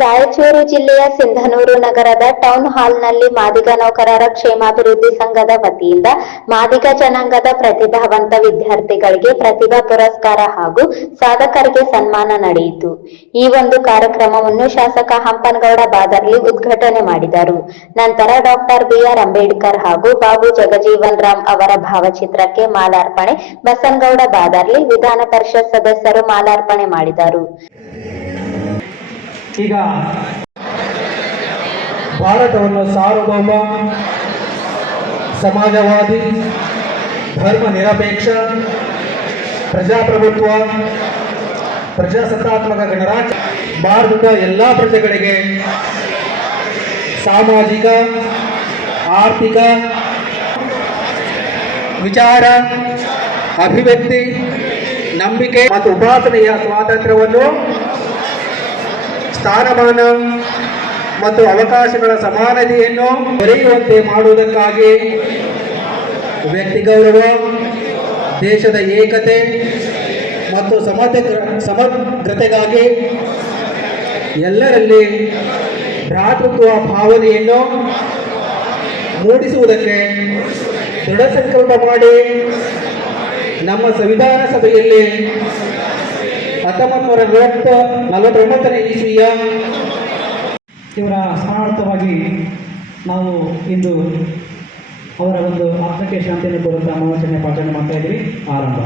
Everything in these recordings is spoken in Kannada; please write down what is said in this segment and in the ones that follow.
ರಾಯಚೂರು ಜಿಲ್ಲೆಯ ಸಿಂಧನೂರು ನಗರದ ಟೌನ್ ಹಾಲ್ನಲ್ಲಿ ಮಾದಿಗ ನೌಕರರ ಕ್ಷೇಮಾಭಿವೃದ್ಧಿ ಸಂಘದ ವತಿಯಿಂದ ಮಾದಿಗ ಜನಾಂಗದ ಪ್ರತಿಭಾವಂತ ವಿದ್ಯಾರ್ಥಿಗಳಿಗೆ ಪ್ರತಿಭಾ ಪುರಸ್ಕಾರ ಹಾಗೂ ಸಾಧಕರಿಗೆ ಸನ್ಮಾನ ನಡೆಯಿತು. ಈ ಒಂದು ಕಾರ್ಯಕ್ರಮವನ್ನು ಶಾಸಕ ಹಂಪನಗೌಡ ಬಾದರ್ಲಿ ಉದ್ಘಾಟನೆ ಮಾಡಿದರು. ನಂತರ ಡಾಕ್ಟರ್ ಬಿಆರ್ ಅಂಬೇಡ್ಕರ್ ಹಾಗೂ ಬಾಬು ಜಗಜೀವನ್ ರಾಮ್ ಅವರ ಭಾವಚಿತ್ರಕ್ಕೆ ಮಾಲಾರ್ಪಣೆ, ಬಸನಗೌಡ ಬಾದರ್ಲಿ ವಿಧಾನ ಪರಿಷತ್ ಸದಸ್ಯರು ಮಾಲಾರ್ಪಣೆ ಮಾಡಿದರು. ಈಗ ಭಾರತವನ್ನು ಸಾರ್ವಭೌಮ, ಸಮಾಜವಾದಿ ಧರ್ಮ ನಿರಪೇಕ್ಷ ಪ್ರಜಾಪ್ರಭುತ್ವ, ಪ್ರಜಾಸತ್ತಾತ್ಮಕ ಗಣರಾಜ್ಯ, ಭಾರತದ ಎಲ್ಲ ಪ್ರಜೆಗಳಿಗೆ ಸಾಮಾಜಿಕ, ಆರ್ಥಿಕ ವಿಚಾರ, ಅಭಿವ್ಯಕ್ತಿ, ನಂಬಿಕೆ ಮತ್ತು ಉಪಾಸನೆಯ ಸ್ವಾತಂತ್ರ್ಯವನ್ನು ಸ್ಥಾನಮಾನ ಮತ್ತು ಅವಕಾಶಗಳ ಸಮಾನತೆಯನ್ನು ದೊರೆಯುವಂತೆ ಮಾಡುವುದಕ್ಕಾಗಿ ವ್ಯಕ್ತಿ ಗೌರವ, ದೇಶದ ಏಕತೆ ಮತ್ತು ಸಮಗ್ರ ಸಮಗ್ರತೆಗಾಗಿ ಎಲ್ಲರಲ್ಲಿ ಭ್ರಾತೃತ್ವ ಭಾವನೆಯನ್ನು ಮೂಡಿಸುವುದಕ್ಕೆ ದೃಢ ಸಂಕಲ್ಪ ಮಾಡಿ ನಮ್ಮ ಸಂವಿಧಾನ ಸಭೆಯಲ್ಲಿ ಹತ್ತೊಂಬತ್ತು ನಲವತ್ತ ನಲವತ್ತೊಂಬತ್ತನೇ ಇಸ್ವಿಯ ಇವರ ಸ್ಮರಣಾರ್ಥವಾಗಿ ನಾವು ಇಂದು ಅವರ ಒಂದು ಆತ್ಮಕ್ಕೆ ಶಾಂತಿಯನ್ನು ಕೊಡುತ್ತಾ ಮನೋಚನೆ ಪಾಠನೆ ಮಾಡ್ತಾ ಇದ್ದೀವಿ. ಆರಂಭ.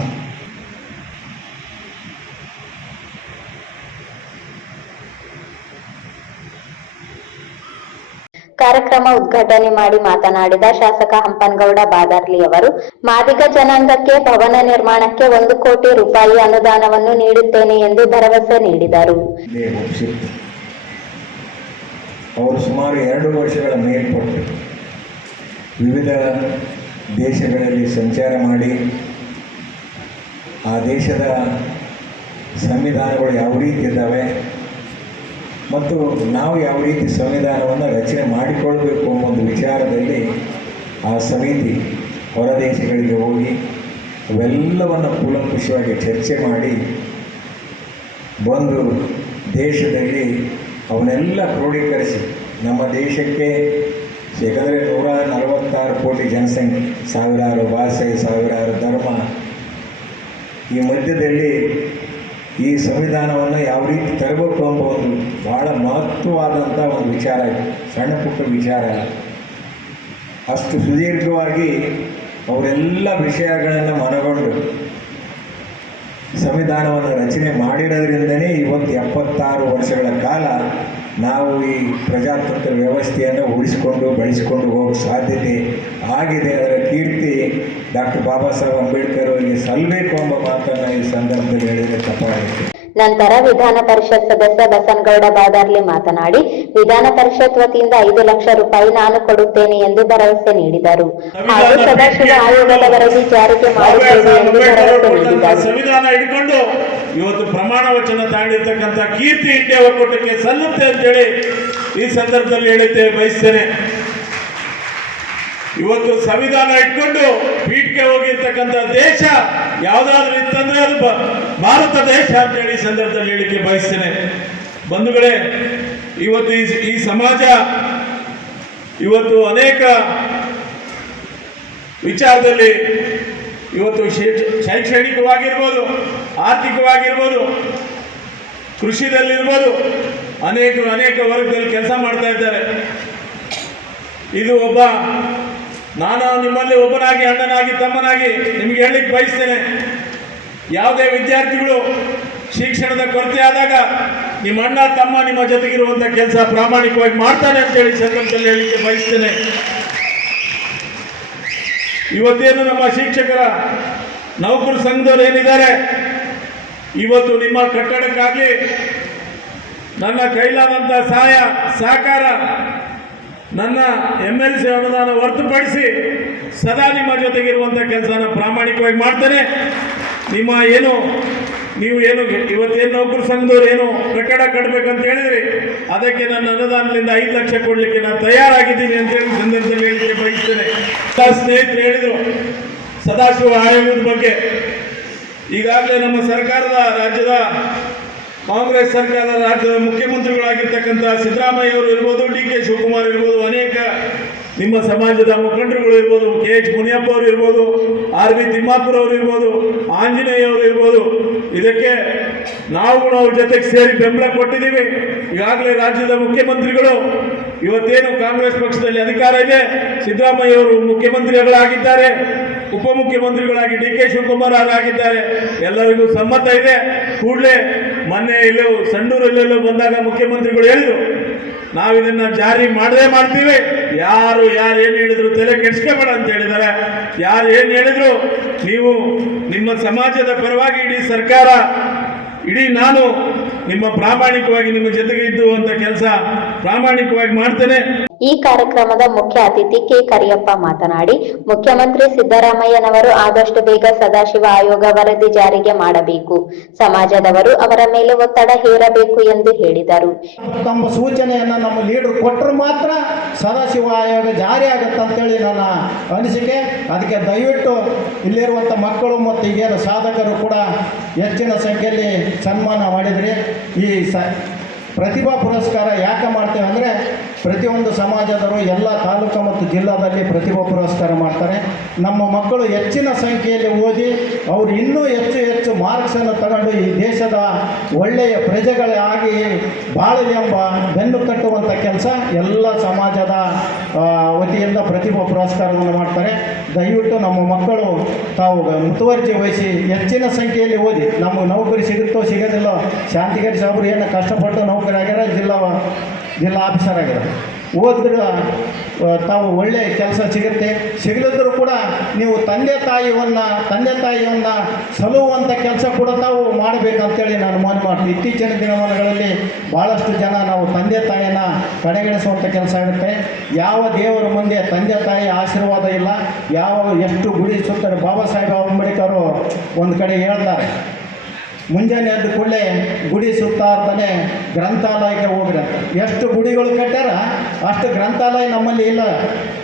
ಕಾರ್ಯಕ್ರಮ ಉದ್ಘಾಟನೆ ಮಾಡಿ ಮಾತನಾಡಿದ ಶಾಸಕ ಹಂಪನಗೌಡ ಬಾದಾರ್ಲಿ ಅವರು, ಮಾದಿಗ ಜನಾಂಗಕ್ಕೆ ಭವನ ನಿರ್ಮಾಣಕ್ಕೆ ಒಂದು ಕೋಟಿ ರೂಪಾಯಿ ಅನುದಾನವನ್ನು ನೀಡುತ್ತೇನೆ ಎಂದು ಭರವಸೆ ನೀಡಿದರು. ಅವರು ಸುಮಾರು ಎರಡು ವರ್ಷಗಳ ಮೇಲ್ಪಟ್ಟು ವಿವಿಧ ದೇಶಗಳಲ್ಲಿ ಸಂಚಾರ ಮಾಡಿ ಆ ದೇಶದ ಸಂವಿಧಾನಗಳು ಯಾವ ರೀತಿ ಇದ್ದಾವೆ ಮತ್ತು ನಾವು ಯಾವ ರೀತಿ ಸಂವಿಧಾನವನ್ನು ರಚನೆ ಮಾಡಿಕೊಳ್ಳಬೇಕು ಅನ್ನೋ ಒಂದು ವಿಚಾರದಲ್ಲಿ ಆ ಸಮಿತಿ ಹೊರದೇಶಗಳಿಗೆ ಹೋಗಿ ಅವೆಲ್ಲವನ್ನು ಕೂಲಂಕುಷವಾಗಿ ಚರ್ಚೆ ಮಾಡಿ ಬಂದು ದೇಶದಲ್ಲಿ ಅವನ್ನೆಲ್ಲ ಕ್ರೋಢೀಕರಿಸಿ ನಮ್ಮ ದೇಶಕ್ಕೆ ಏಕೆಂದರೆ ನೂರ ನಲವತ್ತಾರು ಕೋಟಿ ಜನಸಂಖ್ಯೆ, ಸಾವಿರಾರು ಭಾಷೆ ಸಾವಿರಾರು ಧರ್ಮ ಈ ಮಧ್ಯದಲ್ಲಿ ಈ ಸಂವಿಧಾನವನ್ನು ಯಾವ ರೀತಿ ತರಬೇಕು ಎಂಬ ಒಂದು ಭಾಳ ಮಹತ್ವವಾದಂಥ ಒಂದು ವಿಚಾರ ಇದೆ, ಸಣ್ಣ ಪುಟ್ಟ ವಿಚಾರ ಅಲ್ಲ. ಅಷ್ಟು ಸುದೀರ್ಘವಾಗಿ ಅವರೆಲ್ಲ ವಿಷಯಗಳನ್ನು ಮನಗೊಂಡು ಸಂವಿಧಾನವನ್ನು ರಚನೆ ಮಾಡಿರೋದ್ರಿಂದನೇ ಇವತ್ತು ಎಪ್ಪತ್ತಾರು ವರ್ಷಗಳ ಕಾಲ ನಾವು ಈ ಪ್ರಜಾತಂತ್ರ ವ್ಯವಸ್ಥೆಯನ್ನು ಉಳಿಸಿಕೊಂಡು ಬಳಸಿಕೊಂಡು ಹೋಗೋ ಸಾಧ್ಯತೆ ಆಗಿದೆ ಅದರ ಕೀರ್ತಿ ಡಾಕ್ಟರ್ ಬಾಬಾ ಸಾಹೇಬ್ ಅಂಬೇಡ್ಕರ್ ಅವರಿಗೆ ಸಲ್ಲಬೇಕು ಎಂಬ ಮಾತನ್ನು ಈ ಸಂದರ್ಭದಲ್ಲಿ ಹೇಳಿದರೆ ತಪ್ಪಾಗುತ್ತೆ. ನಂತರ ವಿಧಾನ ಪರಿಷತ್ ಸದಸ್ಯ ಬಸನಗೌಡ ಬಾದಾರ್ಲಿ ಮಾತನಾಡಿ ವಿಧಾನ ಪರಿಷತ್ ವತಿಯಿಂದ ಐದು ಲಕ್ಷ ರೂಪಾಯಿ ನಾನು ಕೊಡುತ್ತೇನೆ ಎಂದು ಭರವಸೆ ನೀಡಿದರು. ಹಾಗೂ ಸದಾಶಿವ ಆಯೋಗದ ವರದಿ ಜಾರಿಗೆ ಮಾಡುತ್ತೇನೆ ಎಂದು ಭರವಸೆ ನೀಡಿದರು. ಸಂವಿಧಾನ ಹಿಡ್ಕೊಂಡು ಇವತ್ತು ಪ್ರಮಾಣ ವಚನ ತಾಂಡಿರ್ತಕ್ಕಂಥ ಕೀರ್ತಿ ಇಂಡಿಯಾ ಒಕ್ಕೂಟಕ್ಕೆ ಸಲ್ಲುತ್ತೆ ಅಂತೇಳಿ ಈ ಸಂದರ್ಭದಲ್ಲಿ ಹೇಳಿದ್ದೆ ಬಯಸ್ತೇನೆ. ಇವತ್ತು ಸಂವಿಧಾನ ಇಟ್ಕೊಂಡು ಪೀಠಕ್ಕೆ ಹೋಗಿರ್ತಕ್ಕಂಥ ದೇಶ ಯಾವುದಾದ್ರೂ ಇತ್ತಂದ್ರೆ ಅದು ಭಾರತ ದೇಶ ಅಂತೇಳಿ ಹೇಳಿ ಸಂದರ್ಭದಲ್ಲಿ ಹೇಳಿಕೆ ಬಯಸ್ತೇನೆ. ಬಂಧುಗಳೇ ಇವತ್ತು ಈ ಸಮಾಜ ಇವತ್ತು ಅನೇಕ ವಿಚಾರದಲ್ಲಿ ಇವತ್ತು ಶೈಕ್ಷಣಿಕವಾಗಿರ್ಬೋದು, ಆರ್ಥಿಕವಾಗಿರ್ಬೋದು, ಕೃಷಿದಲ್ಲಿರ್ಬೋದು, ಅನೇಕ ಅನೇಕ ವರ್ಗದಲ್ಲಿ ಕೆಲಸ ಮಾಡ್ತಾ ಇದ್ದಾರೆ. ಇದು ಒಬ್ಬ ನಾನು ನಿಮ್ಮಲ್ಲಿ ಒಬ್ಬನಾಗಿ, ಅಣ್ಣನಾಗಿ, ತಮ್ಮನಾಗಿ ನಿಮಗೆ ಹೇಳಲಿಕ್ಕೆ ಬಯಸ್ತೇನೆ. ಯಾವುದೇ ವಿದ್ಯಾರ್ಥಿಗಳು ಶಿಕ್ಷಣದ ಕೊರತೆ ಆದಾಗ ನಿಮ್ಮ ಅಣ್ಣ, ತಮ್ಮ, ನಿಮ್ಮ ಜೊತೆಗಿರುವಂಥ ಕೆಲಸ ಪ್ರಾಮಾಣಿಕವಾಗಿ ಮಾಡ್ತಾನೆ ಅಂತೇಳಿ ಸಂದರ್ಭದಲ್ಲಿ ಹೇಳಿಕೆ ಬಯಸ್ತೇನೆ. ಇವತ್ತೇನು ನಮ್ಮ ಶಿಕ್ಷಕರ ನೌಕರ ಸಂಘದವರು ಏನಿದ್ದಾರೆ? ಇವತ್ತು ನಿಮ್ಮ ಕಟ್ಟಡಕ್ಕಾಗಲಿ ನನ್ನ ಕೈಲಾದಂಥ ಸಹಾಯ, ಸಹಕಾರ ನನ್ನ ಎಂ ಎಲ್ ಸಿ ಅನುದಾನ ಹೊರತುಪಡಿಸಿ ಸದಾ ನಿಮ್ಮ ಜೊತೆಗಿರುವಂಥ ಕೆಲಸನ ಪ್ರಾಮಾಣಿಕವಾಗಿ ಮಾಡ್ತೇನೆ. ನಿಮ್ಮ ಏನು ನೀವು ಏನು, ಇವತ್ತೇನು ನೌಕರ ಸಂಘದವ್ರು ಏನು ಕಟ್ಟಡ ಕಟ್ಟಬೇಕಂತ ಹೇಳಿದ್ರಿ? ಅದಕ್ಕೆ ನನ್ನ ಅನುದಾನದಿಂದ ಐದು ಲಕ್ಷ ಕೊಡಲಿಕ್ಕೆ ನಾನು ತಯಾರಾಗಿದ್ದೀನಿ ಅಂತ ಹೇಳಿ ಸಂದರ್ಭದಲ್ಲಿ ಹೇಳಿಕೆ ಬಯಸ್ತೇನೆ. ಸ್ನೇಹಿತರು ಹೇಳಿದರು, ಸದಾಶಿವ ಆಯೋಗದ ಬಗ್ಗೆ. ಈಗಾಗಲೇ ನಮ್ಮ ಸರ್ಕಾರದ ರಾಜ್ಯದ, ಕಾಂಗ್ರೆಸ್ ಸರ್ಕಾರದ ರಾಜ್ಯದ ಮುಖ್ಯಮಂತ್ರಿಗಳಾಗಿರ್ತಕ್ಕಂಥ ಸಿದ್ದರಾಮಯ್ಯ ಅವರು ಇರ್ಬೋದು, ಡಿ ಕೆ ಶಿವಕುಮಾರ್ ಇರ್ಬೋದು, ಅನೇಕ ನಿಮ್ಮ ಸಮಾಜದ ಮುಖಂಡರುಗಳು ಇರ್ಬೋದು, ಕೆ ಎಚ್ ಮುನಿಯಪ್ಪ ಅವರು ಇರ್ಬೋದು, ಆರ್ ಬಿ ತಿಮ್ಮಾಪುರ ಅವರು ಇರ್ಬೋದು, ಆಂಜನೇಯ ಅವರು ಇರ್ಬೋದು, ಇದಕ್ಕೆ ನಾವು ಕೂಡ ಅವ್ರ ಜೊತೆಗೆ ಸೇರಿ ಬೆಂಬಲ ಕೊಟ್ಟಿದ್ದೀವಿ. ಈಗಾಗಲೇ ರಾಜ್ಯದ ಮುಖ್ಯಮಂತ್ರಿಗಳು, ಇವತ್ತೇನು ಕಾಂಗ್ರೆಸ್ ಪಕ್ಷದಲ್ಲಿ ಅಧಿಕಾರ ಇದೆ, ಸಿದ್ದರಾಮಯ್ಯ ಅವರು ಮುಖ್ಯಮಂತ್ರಿಗಳಾಗಿದ್ದಾರೆ, ಉಪಮುಖ್ಯಮಂತ್ರಿಗಳಾಗಿ ಡಿ ಕೆ ಶಿವಕುಮಾರ್ ಅವರಾಗಿದ್ದಾರೆ ಎಲ್ಲರಿಗೂ ಸಮ್ಮತ ಇದೆ. ಕೂಡಲೇ ಮೊನ್ನೆ ಎಲ್ಲೋ ಸಂಡೂರಲ್ಲೆಲ್ಲೋ ಬಂದಾಗ ಮುಖ್ಯಮಂತ್ರಿಗಳು ಹೇಳಿದರು ನಾವು ಇದನ್ನು ಜಾರಿ ಮಾಡದೇ ಮಾಡ್ತೀವಿ. ಯಾರು ಯಾರು ಏನು ಹೇಳಿದ್ರು ತಲೆ ಕೆಡಿಸ್ಕೋಬೇಡ ಅಂತ ಹೇಳಿದ್ದಾರೆ. ಯಾರು ಏನು ಹೇಳಿದ್ರು, ನೀವು ನಿಮ್ಮ ಸಮಾಜದ ಪರವಾಗಿ ಇಡೀ ಸರ್ಕಾರ, ಇಡೀ ನಾನು ನಿಮ್ಮ ಪ್ರಾಮಾಣಿಕವಾಗಿ ನಿಮ್ಮ ಜೊತೆಗೆ ಇದ್ದು ಅಂತ ಕೆಲಸ ಪ್ರಾಮಾಣಿಕವಾಗಿ ಮಾಡ್ತೇನೆ. ಈ ಕಾರ್ಯಕ್ರಮದ ಮುಖ್ಯ ಅತಿಥಿ ಕೆ ಕರಿಯಪ್ಪ ಮಾತನಾಡಿ ಮುಖ್ಯಮಂತ್ರಿ ಸಿದ್ದರಾಮಯ್ಯನವರು ಆದಷ್ಟು ಬೇಗ ಸದಾಶಿವ ಆಯೋಗ ವರದಿ ಜಾರಿಗೆ ಮಾಡಬೇಕು. ಸಮಾಜದವರು ಅವರ ಮೇಲೆ ಒತ್ತಡ ಹೇರಬೇಕು ಎಂದು ಹೇಳಿದರು. ತಮ್ಮ ಸೂಚನೆಯನ್ನ ನಮ್ಮ ಲೀಡರ್ ಕೊಟ್ಟರು ಮಾತ್ರ ಸದಾಶಿವ ಆಯೋಗ ಜಾರಿ ಆಗುತ್ತೆ ಅಂತೇಳಿ ನನ್ನ ಅನಿಸಿಕೆ. ಅದಕ್ಕೆ ದಯವಿಟ್ಟು ಇಲ್ಲಿರುವಂಥ ಮಕ್ಕಳು ಮತ್ತು ಈಗೇನು ಸಾಧಕರು ಕೂಡ ಹೆಚ್ಚಿನ ಸಂಖ್ಯೆಯಲ್ಲಿ ಸನ್ಮಾನ ಮಾಡಿದ್ರಿ. ಈ ಸ ಪ್ರತಿಭಾ ಪುರಸ್ಕಾರ ಯಾಕೆ ಮಾಡ್ತೇವೆ ಅಂದರೆ ಪ್ರತಿಯೊಂದು ಸಮಾಜದವರು ಎಲ್ಲ ತಾಲೂಕು ಮತ್ತು ಜಿಲ್ಲಾದಲ್ಲಿ ಪ್ರತಿಭಾ ಪುರಸ್ಕಾರ ಮಾಡ್ತಾರೆ. ನಮ್ಮ ಮಕ್ಕಳು ಹೆಚ್ಚಿನ ಸಂಖ್ಯೆಯಲ್ಲಿ ಓದಿ ಅವರು ಇನ್ನೂ ಹೆಚ್ಚು ಹೆಚ್ಚು ಮಾರ್ಕ್ಸನ್ನು ತಗೊಂಡು ಈ ದೇಶದ ಒಳ್ಳೆಯ ಪ್ರಜೆಗಳಾಗಿ ಬಾಳಲಿ ಎಂಬ ಬೆನ್ನು ಕಟ್ಟುವಂಥ ಕೆಲಸ ಎಲ್ಲ ಸಮಾಜದ ವತಿಯಿಂದ ಪ್ರತಿಭಾ ಪುರಸ್ಕಾರವನ್ನು ಮಾಡ್ತಾರೆ. ದಯವಿಟ್ಟು ನಮ್ಮ ಮಕ್ಕಳು ತಾವು ಮುತುವರ್ಜಿ ವಹಿಸಿ ಹೆಚ್ಚಿನ ಸಂಖ್ಯೆಯಲ್ಲಿ ಓದಿ ನಮಗೆ ನೌಕರಿ ಸಿಗುತ್ತೋ ಸಿಗೋದಿಲ್ಲೋ ಶಾಂತಿಗಾರಿ ಸಾಬ್ರು ಏನು ಕಷ್ಟಪಟ್ಟು ನೌಕರಿ ಆಗ್ಯಾರ ಜಿಲ್ಲಾ ಜಿಲ್ಲಾ ಆಫೀಸರ್ ಆಗ್ಯಾರ ಓದಿದ್ರೆ ತಾವು ಒಳ್ಳೆಯ ಕೆಲಸ ಸಿಗುತ್ತೆ. ಸಿಗದಿದ್ದರೂ ಕೂಡ ನೀವು ತಂದೆ ತಾಯಿಯನ್ನು, ತಂದೆ ತಾಯಿಯನ್ನ ಸಲುವಂಥ ಕೆಲಸ ಕೂಡ ತಾವು ಮಾಡಬೇಕಂತೇಳಿ ನಾನು ಮನವಿ ಮಾಡ್ತೀನಿ. ಇತ್ತೀಚಿನ ದಿನಮಾನಗಳಲ್ಲಿ ಭಾಳಷ್ಟು ಜನ ನಾವು ತಂದೆ ತಾಯಿಯನ್ನು ಕಡೆಗಣಿಸುವಂಥ ಕೆಲಸ ಆಗುತ್ತೆ ಯಾವ ದೇವರ ಮುಂದೆ ತಂದೆ ತಾಯಿ ಆಶೀರ್ವಾದ ಇಲ್ಲ, ಯಾವ ಎಷ್ಟು ಗುಡಿ ಸುತ್ತಾರೆ ಬಾಬಾ ಸಾಹೇಬ್ ಅಂಬೇಡ್ಕರ್ ಒಂದು ಕಡೆ ಹೇಳ್ತಾರೆ. ಮುಂಜಾನೆ ಎದ್ದ ಕೂಡಲೇ ಗುಡಿ ಸುತ್ತಾರ್ತಾನೆ ಗ್ರಂಥಾಲಯಕ್ಕೆ ಹೋಗ್ರಿ ಎಷ್ಟು ಗುಡಿಗಳು ಕಟ್ಟಾರ ಅಷ್ಟು ಗ್ರಂಥಾಲಯ ನಮ್ಮಲ್ಲಿ ಇಲ್ಲ.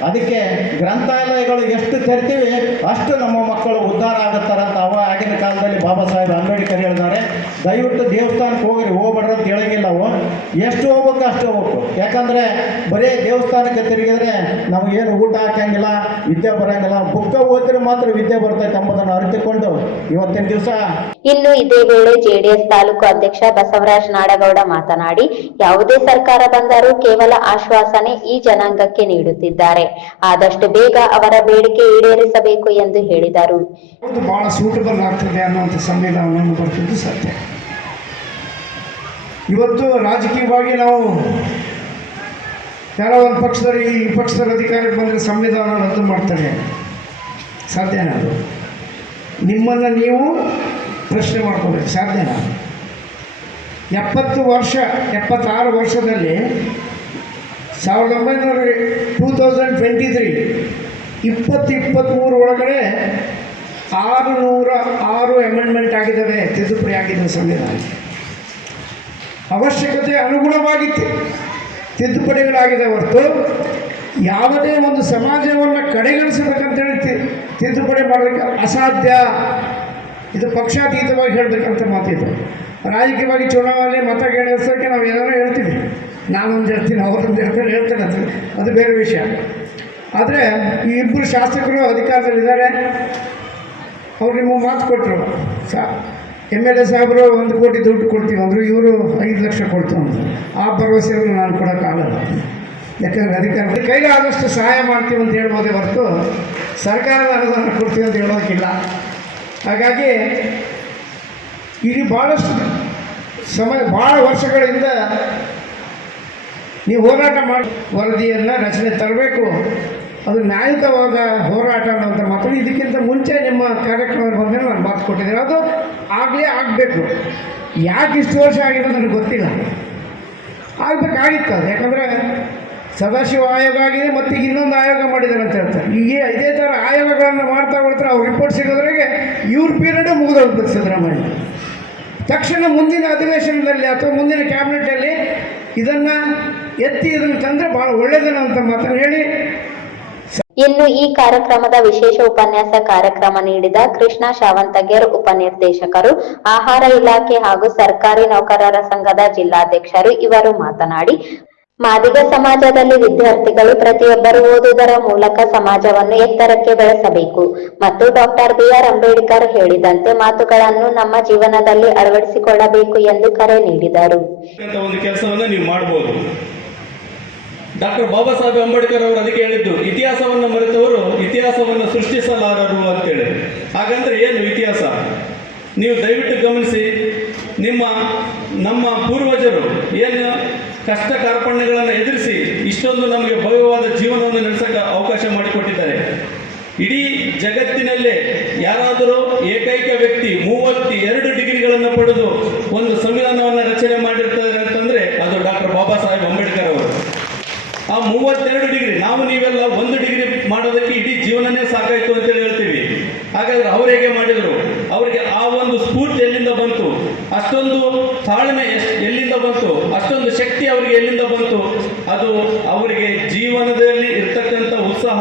ಅದಕ್ಕೆ ಗ್ರಂಥಾಲಯಗಳು ಎಷ್ಟು ತೆರ್ತೀವಿ, ಅಷ್ಟು ನಮ್ಮ ಮಕ್ಕಳು ಉದ್ಧಾರ ಆಗುತ್ತಾರಂತ ಅವ ಆಗಿನ ಕಾಲದಲ್ಲಿ ಬಾಬಾ ಸಾಹೇಬ್ ಅಂಬೇಡ್ಕರ್ ಹೇಳಿದ್ದಾರೆ. ದಯವಿಟ್ಟು ದೇವಸ್ಥಾನಕ್ಕೆ ಹೋಗ್ರಿ, ಹೋಗ್ಬೇಡ್ರಿ ಹೇಳಂಗಿಲ್ಲ ಅವು. ಎಷ್ಟು ಅಷ್ಟು ಹೋಗ್ಬೇಕು ಯಾಕಂದರೆ ಬರೀ ದೇವಸ್ಥಾನಕ್ಕೆ ತಿರುಗಿದ್ರೆ ನಮಗೇನು ಊಟ ಹಾಕಂಗಿಲ್ಲ ವಿದ್ಯೆ ಬರಂಗಿಲ್ಲ ಬುಕ್ಕ ಓದಿದ್ರೆ ಮಾತ್ರ ವಿದ್ಯೆ ಬರ್ತೈತೆ ಎಂಬುದನ್ನು ಅರಿತುಕೊಂಡು ಇವತ್ತಿನ ದಿವಸ ಇನ್ನು ಇದೇ ವೇಳೆ ಜೆಡಿಎಸ್ ತಾಲೂಕು ಅಧ್ಯಕ್ಷ ಬಸವರಾಜ್ ನಾಡಗೌಡ ಮಾತನಾಡಿ ಯಾವುದೇ ಸರ್ಕಾರ ಬಂದರೂ ಕೇವಲ ಆಶ್ವಾಸನೆ ಈ ಜನಾಂಗಕ್ಕೆ ನೀಡುತ್ತಿದ್ದಾರೆ. ಆದಷ್ಟು ಬೇಗ ಅವರ ಬೇಡಿಕೆ ಈಡೇರಿಸಬೇಕು ಎಂದು ಹೇಳಿದರು. ಬಹಳ ಸೂಟಬಲ್ ಆಗ್ತದೆ ಅನ್ನುವಂಥ ಸಂವಿಧಾನವನ್ನು ಬರ್ತಿದ್ದು ಸತ್ಯ. ಇವತ್ತು ರಾಜಕೀಯವಾಗಿ ನಾವು ಯಾರೋ ಒಂದು ಪಕ್ಷದವ್ರು ಈ ಪಕ್ಷದ ಅಧಿಕಾರಕ್ಕೆ ಬಂದರೆ ಸಂವಿಧಾನ ರದ್ದು ಮಾಡ್ತಾರೆ. ಸಾಧ್ಯನಾ ಅದು? ನಿಮ್ಮನ್ನು ನೀವು ಪ್ರಶ್ನೆ ಮಾಡ್ಕೋಬೇಕು. ಸಾಧ್ಯನಾ ಎಪ್ಪತ್ತು ವರ್ಷ, ಎಪ್ಪತ್ತಾರು ವರ್ಷದಲ್ಲಿ ಸಾವಿರದ ಒಂಬೈನೂರ ಟೂ ತೌಸಂಡ್ ಟ್ವೆಂಟಿ ತ್ರೀ ಇಪ್ಪತ್ತು ಇಪ್ಪತ್ತ್ಮೂರು ಒಳಗಡೆ ಆರು ನೂರ ಆರು ಅಮೆಂಡ್ಮೆಂಟ್ ಆಗಿದ್ದಾವೆ, ತಿದ್ದುಪಡಿ ಆಗಿದೆ ಸಂವಿಧಾನ ಅವಶ್ಯಕತೆ ಅನುಗುಣವಾಗಿ ತಿ- ತಿದ್ದುಪಡಿಗಳಾಗಿದೆ ಹೊರತು ಯಾವುದೇ ಒಂದು ಸಮಾಜವನ್ನು ಕಡೆಗಣಿಸಬೇಕಂತೇಳಿ ತಿದ್ದುಪಡಿ ಮಾಡೋದಕ್ಕೆ ಅಸಾಧ್ಯ. ಇದು ಪಕ್ಷಾತೀತವಾಗಿ ಹೇಳಬೇಕಂತ ಮಾತಿದೆ. ರಾಜಕೀಯವಾಗಿ ಚುನಾವಣೆ ಮತ ಗೆಲ್ಲಿಸೋಕ್ಕೆ ನಾವು ಏನಾರು ಹೇಳ್ತೀವಿ. ನಾನೊಂದು ಹೇಳ್ತೀನಿ, ಅವರೊಂದು ಹೇಳ್ತಾರೆ ಹೇಳ್ತೇನೆ ಅಂತ. ಅದು ಬೇರೆ ವಿಷಯ. ಆದರೆ ಈ ಇಬ್ಬರು ಶಾಸಕರು ಅಧಿಕಾರದಲ್ಲಿದ್ದಾರೆ. ಅವ್ರು ನಿಮಗೆ ಮಾತು ಕೊಟ್ಟರು ಸಾ ಎಂ ಎಲ್ ಸಾಹೇಬರು ಒಂದು ಕೋಟಿ ದುಡ್ಡು ಕೊಡ್ತೀವಿ ಅಂದರು ಇವರು ಐದು ಲಕ್ಷ ಕೊಡ್ತೀವಿ ಆ ಭರವಸೆಯನ್ನು ನಾನು ಕೊಡೋಕ್ಕಾಗಲ್ಲ. ಯಾಕಂದ್ರೆ ಅದಕ್ಕೆ ಕೈಲಾದಷ್ಟು ಸಹಾಯ ಮಾಡ್ತೀವಿ ಅಂತ ಹೇಳ್ಬೋದೇ ಹೊರತು ಸರ್ಕಾರದ ಅನುದಾನ ಕೊಡ್ತೀವಿ ಅಂತ ಹೇಳೋದಕ್ಕಿಲ್ಲ. ಹಾಗಾಗಿ ಇಲ್ಲಿ ಭಾಳಷ್ಟು ಸಮಯ ಭಾಳ ವರ್ಷಗಳಿಂದ ನೀವು ಹೋರಾಟ ಮಾಡಿ ವರದಿಯನ್ನು ರಚನೆ ತರಬೇಕು. ಅದು ನ್ಯಾಯಯುತವಾದ ಹೋರಾಟ ಅನ್ನೋಂಥ ಮಾತ್ರ ಇದಕ್ಕಿಂತ ಮುಂಚೆ ನಿಮ್ಮ ಕಾರ್ಯಕ್ರಮ ಮಾತು ಕೊಟ್ಟಿದ್ದೀನಿ ಅದು ಆಗಲೇ ಆಗಬೇಕು. ಯಾಕೆ ಇಷ್ಟು ವರ್ಷ ಆಗಿದೆ ನನಗೆ ಗೊತ್ತಿಲ್ಲ. ಆಗಬೇಕಾಗಿತ್ತು ಅದು. ಯಾಕಂದರೆ ಸದಾಶಿವ ಆಯೋಗ ಆಗಿದೆ, ಮತ್ತೆ ಇನ್ನೊಂದು ಆಯೋಗ ಮಾಡಿದ್ದಾರೆ ಅಂತ ಹೇಳ್ತಾರೆ. ಈಗ ಇದೇ ಥರ ಆಯೋಗಗಳನ್ನು ಮಾಡ್ತಾ ಹೋಗ್ತಾರೆ ಅವ್ರ ರಿಪೋರ್ಟ್ ಸಿಗೋದ್ರಿಗೆ ಇವ್ರ ಪೀರಿಯಡ್ ಮುಗಿದೋಗ್ಬೇಕು ಸಿದ್ದರಾಮಯ್ಯ. ತಕ್ಷಣ ಮುಂದಿನ ಅಧಿವೇಶನದಲ್ಲಿ ಅಥವಾ ಮುಂದಿನ ಕ್ಯಾಬಿನೆಟಲ್ಲಿ ಇದನ್ನು ಎತ್ತಿ ಇದನ್ನು ತಂದರೆ ಭಾಳ ಒಳ್ಳೆಯದನ್ನು ಅಂತ ಮಾತನ್ನು ಹೇಳಿ ಇನ್ನು ಈ ಕಾರ್ಯಕ್ರಮದ ವಿಶೇಷ ಉಪನ್ಯಾಸ ಕಾರ್ಯಕ್ರಮ ನೀಡಿದ ಕೃಷ್ಣ ಶಾವಂತಗೇರ್ ಉಪನಿರ್ದೇಶಕರು, ಆಹಾರ ಇಲಾಖೆ ಹಾಗೂ ಸರ್ಕಾರಿ ನೌಕರರ ಸಂಘದ ಜಿಲ್ಲಾಧ್ಯಕ್ಷರು ಇವರು ಮಾತನಾಡಿ, ಮಾದಿಗ ಸಮಾಜದಲ್ಲಿ ವಿದ್ಯಾರ್ಥಿಗಳು ಪ್ರತಿಯೊಬ್ಬರು ಓದುವುದರ ಮೂಲಕ ಸಮಾಜವನ್ನು ಎತ್ತರಕ್ಕೆ ಬೆಳೆಸಬೇಕು ಮತ್ತು ಡಾಕ್ಟರ್ ಬಿಆರ್. ಅಂಬೇಡ್ಕರ್ ಹೇಳಿದಂತೆ ಮಾತುಗಳನ್ನು ನಮ್ಮ ಜೀವನದಲ್ಲಿ ಅಳವಡಿಸಿಕೊಳ್ಳಬೇಕು ಎಂದು ಕರೆ ನೀಡಿದರು ಅಂತ ಒಂದು ಕೆಲಸವನ್ನು ನೀವು ಮಾಡ್ಬೋದು ಡಾಕ್ಟರ್ ಬಾಬಾ ಸಾಹೇಬ್ ಅಂಬೇಡ್ಕರ್ ಅವರು ಅದಕ್ಕೆ ಹೇಳಿದ್ದು, ಇತಿಹಾಸವನ್ನು ಮರೆತವರು ಇತಿಹಾಸವನ್ನು ಸೃಷ್ಟಿಸಲಾರರು ಅಂತೇಳಿ. ಹಾಗಂದ್ರೆ ಏನು ಇತಿಹಾಸ? ನೀವು ದಯವಿಟ್ಟು ಗಮನಿಸಿ, ನಿಮ್ಮ, ನಮ್ಮ ಪೂರ್ವಜರು ಏನು ಕಷ್ಟ ಕಾರ್ಪಣ್ಯಗಳನ್ನು ಎದುರಿಸಿ ಇಷ್ಟೊಂದು ನಮಗೆ ಭವ್ಯವಾದ ಜೀವನವನ್ನು ನಡೆಸಕ್ಕೆ ಅವಕಾಶ ಮಾಡಿಕೊಟ್ಟಿದ್ದಾರೆ. ಇಡೀ ಜಗತ್ತಿನಲ್ಲೇ ಯಾರಾದರೂ ಏಕೈಕ ವ್ಯಕ್ತಿ ಮೂವತ್ತಿ ಎರಡು ಡಿಗ್ರಿಗಳನ್ನು ಪಡೆದು ಒಂದು ಸಂವಿಧಾನವನ್ನು ರಚನೆ ಮಾಡಿರ್ತಾರೆ ಅಂತಂದ್ರೆ ಅದು ಡಾಕ್ಟರ್ ಬಾಬಾ ಸಾಹೇಬ್ ಆ ಮೂವತ್ತೆರಡು ಡಿಗ್ರಿ, ನಾವು ನೀವೆಲ್ಲ ಒಂದು ಡಿಗ್ರಿ ಮಾಡೋದಕ್ಕೆ ಇಡೀ ಜೀವನನೇ ಸಾಕಾಯ್ತು ಅಂತೇಳಿ ಹೇಳ್ತೀವಿ. ಹಾಗಾದ್ರೆ ಅವ್ರು ಹೇಗೆ ಮಾಡಿದರು? ಅವರಿಗೆ ಆ ಒಂದು ಸ್ಫೂರ್ತಿ ಎಲ್ಲಿಂದ ಬಂತು? ಅಷ್ಟೊಂದು ತಾಳ್ಮೆ ಎಲ್ಲಿಂದ ಬಂತು? ಅಷ್ಟೊಂದು ಶಕ್ತಿ ಅವರಿಗೆ ಎಲ್ಲಿಂದ ಬಂತು? ಅದು ಅವರಿಗೆ ಜೀವನದಲ್ಲಿ ಇರ್ತಕ್ಕಂಥ ಉತ್ಸಾಹ,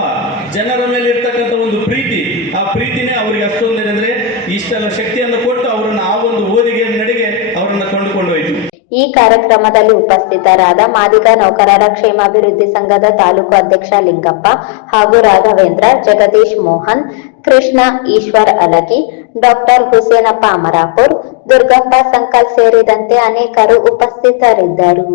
ಜನರ ಮೇಲೆ ಇರ್ತಕ್ಕಂಥ ಒಂದು ಪ್ರೀತಿ, ಆ ಪ್ರೀತಿನೇ ಅವರಿಗೆ ಅಷ್ಟೊಂದು ಏನಂದ್ರೆ ಇಷ್ಟೆಲ್ಲ ಶಕ್ತಿಯನ್ನು ಕೊಟ್ಟು ಅವರನ್ನು ಆ ಒಂದು ಓದಿಗೆ ನಡೆಗೆ ಅವರನ್ನು ಕೊಂಡುಕೊಂಡು ಹೋಯ್ತು. ಈ ಕಾರ್ಯಕ್ರಮದಲ್ಲಿ ಉಪಸ್ಥಿತರಾದ ಮಾದಿಗ ನೌಕರರ ಕ್ಷೇಮಾಭಿವೃದ್ಧಿ ಸಂಘದ ತಾಲೂಕು ಅಧ್ಯಕ್ಷ ಲಿಂಗಪ್ಪ ಹಾಗೂ ರಾಘವೇಂದ್ರ, ಜಗದೀಶ್ ಮೋಹನ್, ಕೃಷ್ಣ ಈಶ್ವರ್ ಅಲಗಿ, ಡಾಕ್ಟರ್ ಹುಸೇನಪ್ಪ ಅಮರಾಪುರ್, ದುರ್ಗಪ್ಪ ಸಂಕಲ್ ಸೇರಿದಂತೆ ಅನೇಕರು ಉಪಸ್ಥಿತರಿದ್ದರು.